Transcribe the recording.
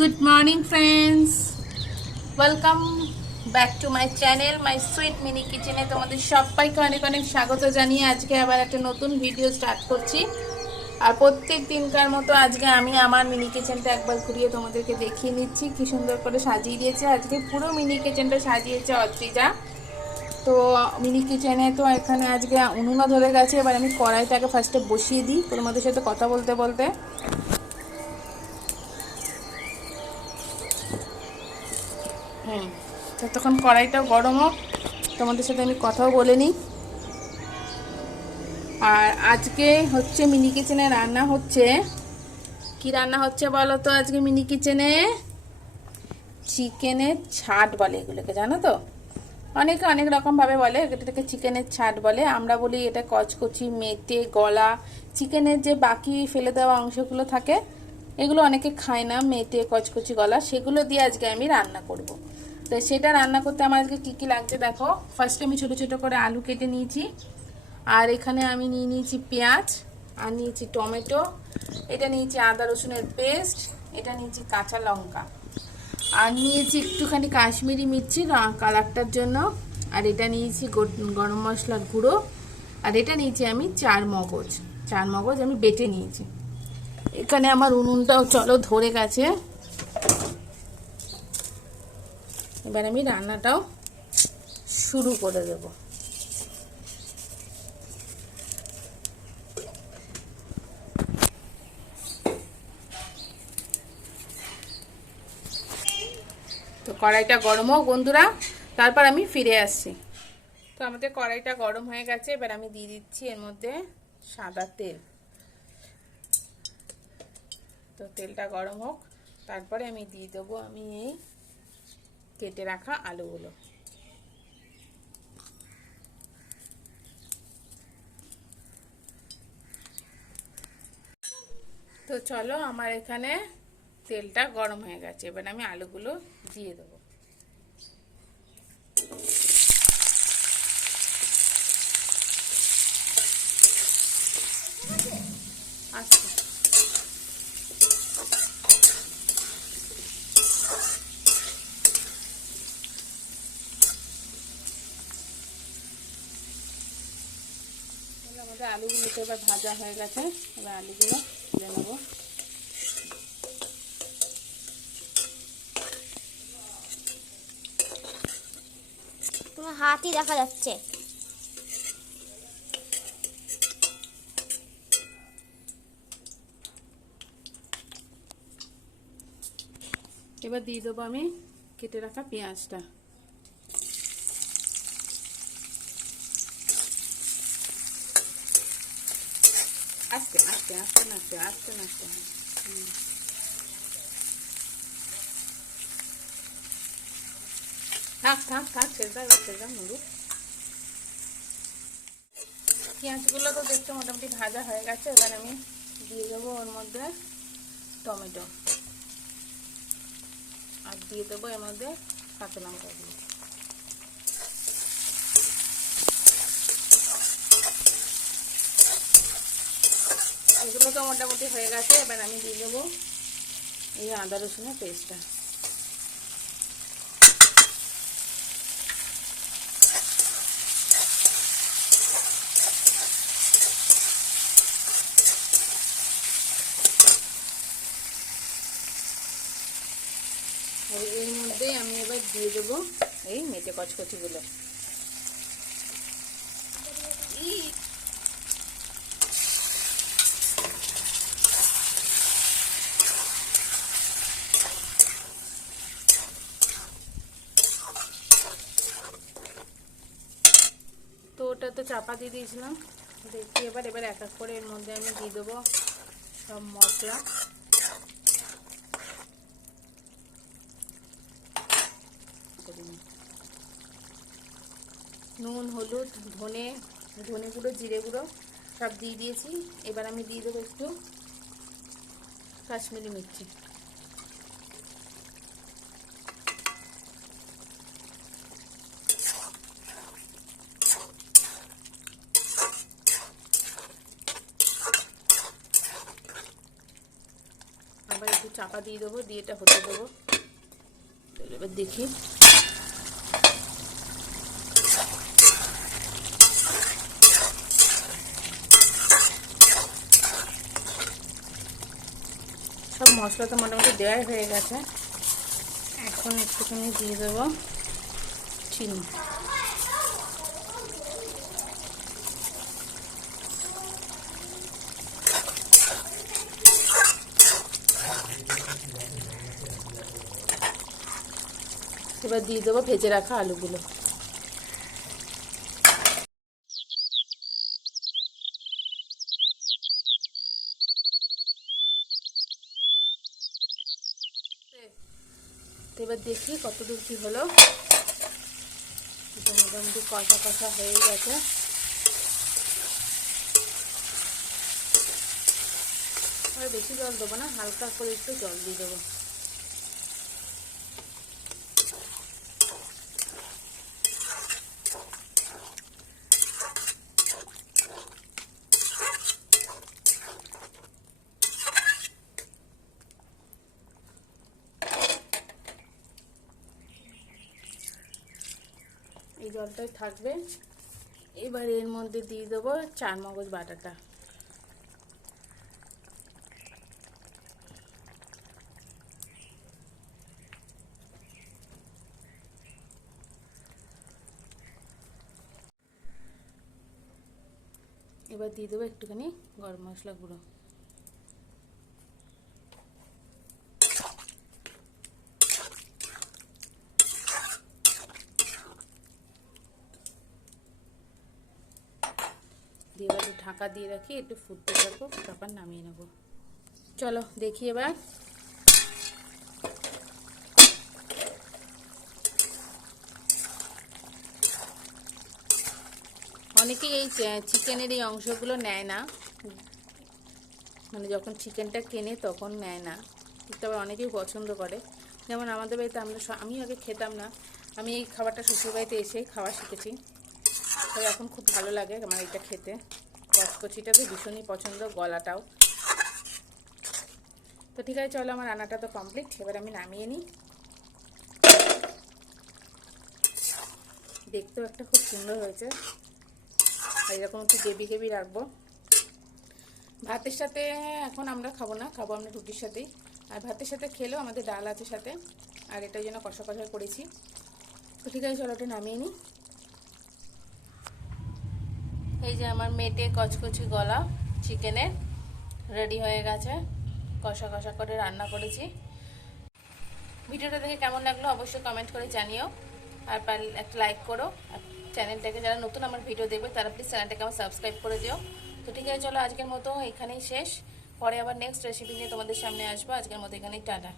Good morning friends, welcome back to my channel my sweet mini kitchen এ তোমাদের সবাইকে অনেক অনেক স্বাগত জানিয়ে আজকে আবার একটা নতুন ভিডিও স্টার্ট করছি। আর প্রত্যেক দিনকার মতো আজকে আমি আমার মিনি কিচেনটা একবার ঘুরিয়ে তোমাদেরকে দেখিয়ে নিচ্ছি কি সুন্দর করে সাজিয়ে দিয়েছে। আজকে পুরো মিনি কিচেনটা সাজিয়েছে অদ্রিজা। তো মিনি কিচেনে তো এখানে আজকে উনুনও ধরে গেছে। এবার আমি কড়াইটাকে ফার্স্টে বসিয়ে দিই তোমাদের সাথে কথা বলতে বলতে। ততক্ষণ কড়াইটাও গরম হোক, তোমাদের সাথে আমি কথাও বলে নিই। আর আজকে হচ্ছে মিনি কিচেনে রান্না হচ্ছে, কি রান্না হচ্ছে বলো তো? আজকে মিনি কিচেনে চিকেনের ছাট বলে এগুলোকে, জানো তো? অনেকে অনেক রকমভাবে বলে, এটাকে চিকেনের ছাট বলে। আমরা বলি এটা কচকচি, মেটে, গলা। চিকেনের যে বাকি ফেলে দেওয়া অংশগুলো থাকে এগুলো অনেকে খায় না, মেটে, কচকচি, গলা, সেগুলো দিয়ে আজকে আমি রান্না করব। তো সেটা রান্না করতে আমার আজকে কী কী লাগছে দেখো। ফার্স্টে আমি ছোটো ছোটো করে আলু কেটে নিয়েছি। আর এখানে আমি নিয়ে নিয়েছি পেঁয়াজ, আর নিয়েছি টমেটো, এটা নিয়েছি আদা রসুনের পেস্ট, এটা নিয়েছি কাঁচা লঙ্কা, আর নিয়েছি একটুখানি কাশ্মীরি মির্চি কালারটার জন্য, আর এটা নিয়েছি গরম মশলার গুঁড়ো, আর এটা নিয়েছি আমি চার মগজ আমি বেটে নিয়েছি। এখানে আমার উনুনটাও চলো ধরে গেছে। এবার আমি রান্নাটাও শুরু করে দেব। তো কড়াইটা গরম হোক বন্ধুরা, তারপর আমি ফিরে আসছি। তো আমাদের কড়াইটা গরম হয়ে গেছে, এবার আমি দিয়ে দিচ্ছি এর মধ্যে সাদা তেল। তো তেলটা গরম হোক, তারপরে আমি দিয়ে দেবো আমি এই কেটে রাখা আলুগুলো। তো চলো, আমার এখানে তেলটা গরম হয়ে গেছে, এবার আমি আলুগুলো দিয়ে দেবো। আচ্ছা, আমাদের আলুগুলো তো এবার ভাজা হয়ে গেছে, এবার আলুগুলো তুলে নেবো। তোমার হাতই দেখা যাচ্ছে। এবার দিয়ে দেবো আমি কেটে রাখা পেঁয়াজটা। আস্তে আস্তে আস্তে নাড়তে আস্তে নাড়তে হয়। থাক থাক থাক, ছেড়ে দাও নুরু। পেঁয়াজগুলো তো দেখতে মোটামুটি ভাজা হয়ে গেছে, এবার আমি দিয়ে দেবো ওর মধ্যে টমেটো, আর দিয়ে দেবো এর মধ্যে কাঁচা লঙ্কাগুলো। এগুলো তো মোটামুটি হয়ে গেছে, এবার আমি দিয়ে দেবো এই আদা রসুনের পেস্টটা। আর এর মধ্যেই আমি এবার দিয়ে দেবো এই মেটে কচকচিগুলো। তো ওটা তো চাপা দিয়ে দিয়েছিলাম, দেখি এবার এক এক করে এর মধ্যে আমি দিয়ে দেবো সব মশলা। নুন, হলুদ, ধনে গুঁড়ো, জিরে গুঁড়ো সব দিয়ে দিয়েছি। এবার আমি দিয়ে দেবো একটু কাশ্মীরি মির্চি। আবার একটু চাপা দিয়ে দেবো, দিয়ে এটা হতে দেবো। চলো এবার দেখি। সব মশলা তো মোটামুটি দেওয়াই হয়ে গেছে। এখন একটুখানি দিয়ে দেবো চিনি। এবার দিয়ে দেবো ভেজে রাখা আলুগুলো। এবার দেখি কত দূর কি হলো। মোটামুটি কষা কষা হয়ে গেছে। আর বেশি জল দেবো না, হালকা করে একটু জল দিয়ে দেবো। এই জলটাই থাকবে। এবার এর মধ্যে দিয়ে দেবো চারমগজ বাটাটা। এবার দিয়ে দেবো একটুখানি গরম মশলা গুঁড়ো। দিয়ে এবার একটু ঢাকা দিয়ে রাখি, একটু ফুটতে থাকুক, তারপর নামিয়ে নেব। চলো দেখি এবার। অনেকেই এই চিকেনের এই অংশগুলো নেয় না, মানে যখন চিকেনটা কেনে তখন নেয় না, তবে অনেকেই পছন্দ করে। যেমন আমাদের বাড়িতে আমি আগে খেতাম না, আমি এই খাবারটা শ্বশুরবাড়িতে এসেই খাওয়া শিখেছি। তবে এখন খুব ভালো লাগে আমার এটা খেতে। কচকচিটা তো ভীষণই পছন্দ, গলাটাও। তো ঠিক আছে, চলো আমার রান্নাটা তো কমপ্লিট। এবার আমি নামিয়ে নিই। দেখতেও একটা খুব সুন্দর হয়েছে। আর এরকম একটু গ্রেভি গ্রেভি রাখবো। ভাতের সাথে এখন আমরা খাবো না, খাবো আমরা রুটির সাথেই। আর ভাতের সাথে খেলেও আমাদের ডাল আছে সাথে, আর এটার জন্য কষা কষা করেছি। তো ঠিক আছে, চলো ওটা নামিয়ে নিই। এই যে আমার মেটে কচকচি গলা চিকেনের রেডি হয়ে গেছে। কষা কষা করে রান্না করেছি। ভিডিওটা দেখে কেমন লাগলো অবশ্যই কমেন্ট করে জানিও। আর একটা লাইক করো। আর চ্যানেলটাকে যারা নতুন আমার ভিডিও দেখবে তারা প্লিজ চ্যানেলটাকে আমার সাবস্ক্রাইব করে দিও। তো ঠিক আছে, চলো আজকের মতো এখানেই শেষ। পরে আবার নেক্সট রেসিপি নিয়ে তোমাদের সামনে আসবো। আজকের মতো এখানেই টাটা।